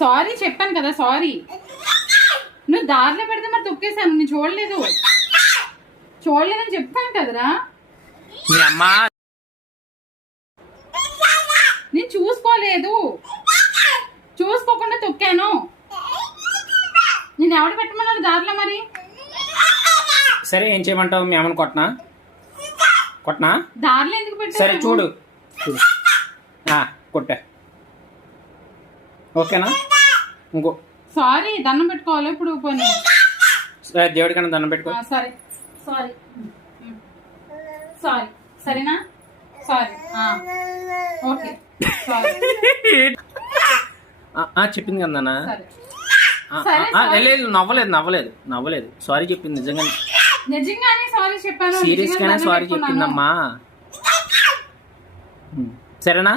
Sorry చెప్పాను కదా, sorry. నువ్వు దారిలో పెడితే మరి తొక్కేసాను, నేను చూడలేదని చెప్తాను కదరా. మీ అమ్మ నేను చూసుకోకుండా తొక్కాను. నేను ఎవడ పెట్టమన్నాను దారిలో మరి? సరే ఏం చేయమంటావు? మీ అమ్మని కొట్టనా? దారిలో ఎందుకు పెట్టావు? సరే చూడు కొట్టా, ఓకేనా? ఇంకో సారీ, దండం పెట్టుకోవాలి ఇప్పుడు. పోనీ దేవుడికన్నా దండం పెట్టుకో. సరే సారీ సారీ, సరేనా? Sorry, okay sorry. చెప్పింది కదా. సరే లేదు, నవ్వలేదు. సారీ చెప్పింది నిజంగానే సారీ చెప్పాను. సీరియస్ గానే సారీ చెప్పిందమ్మా. సరేనా?